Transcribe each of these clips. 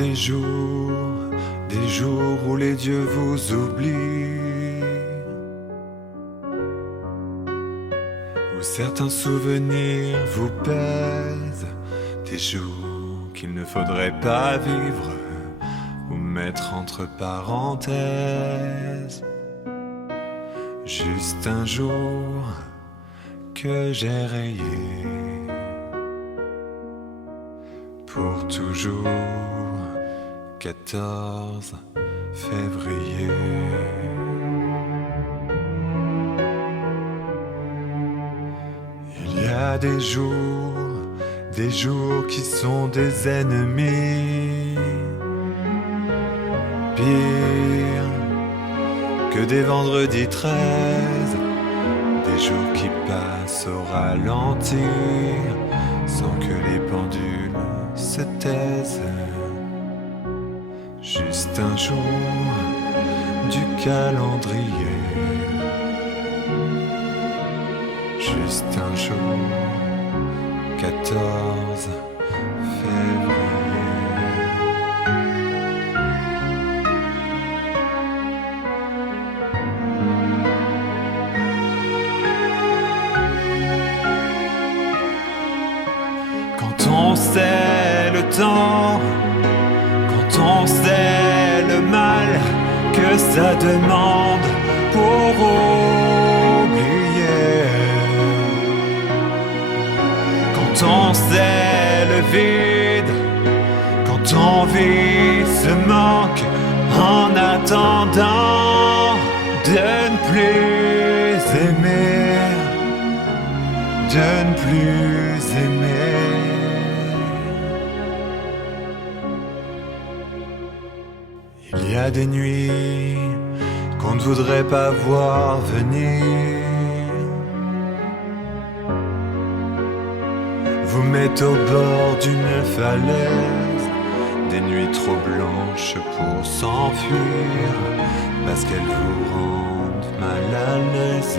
des jours où les dieux vous oublient, où certains souvenirs vous pèsent, des jours qu'il ne faudrait pas vivre ou mettre entre parenthèses. Juste un jour que j'ai rayé pour toujours. 14 février. Il y a des jours qui sont des ennemis, pire que des vendredis 13, des jours qui passent au ralenti sans que les pendules se taisent. Juste un jour du calendrier, juste un jour, 14 février. Quand on sait le temps, quand on sait le mal que ça demande pour oublier, quand on sait le vide, quand on vit ce manque en attendant de ne plus aimer, de ne plus aimer. Il y a des nuits qu'on ne voudrait pas voir venir, vous mettez au bord d'une falaise, des nuits trop blanches pour s'enfuir, parce qu'elles vous rendent mal à l'aise,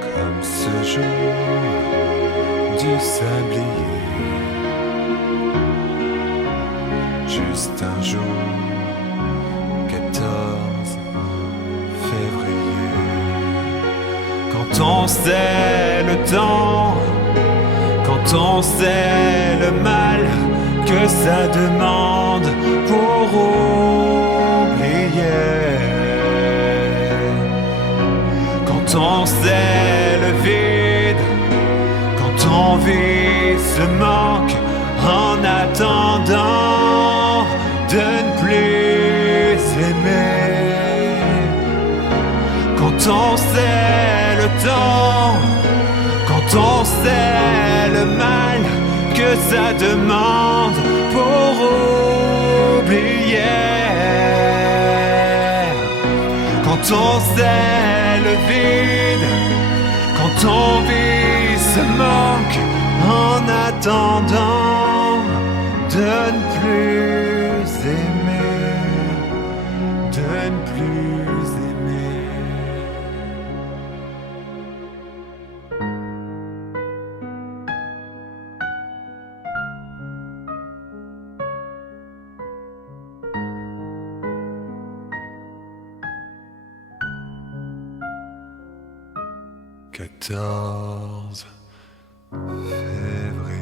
comme ce jour du sablier. Juste un jour, 14 février. Quand on sait le temps, quand on sait le mal que ça demande pour oublier, quand on sait le vide, quand on vit ce manque en attendant de ne plus aimer, quand on sait le temps, quand on sait le mal que ça demande pour oublier, quand on sait le vide, quand on vit ce manque en attendant de ne plus aimer, de ne plus aimer. « 14 février.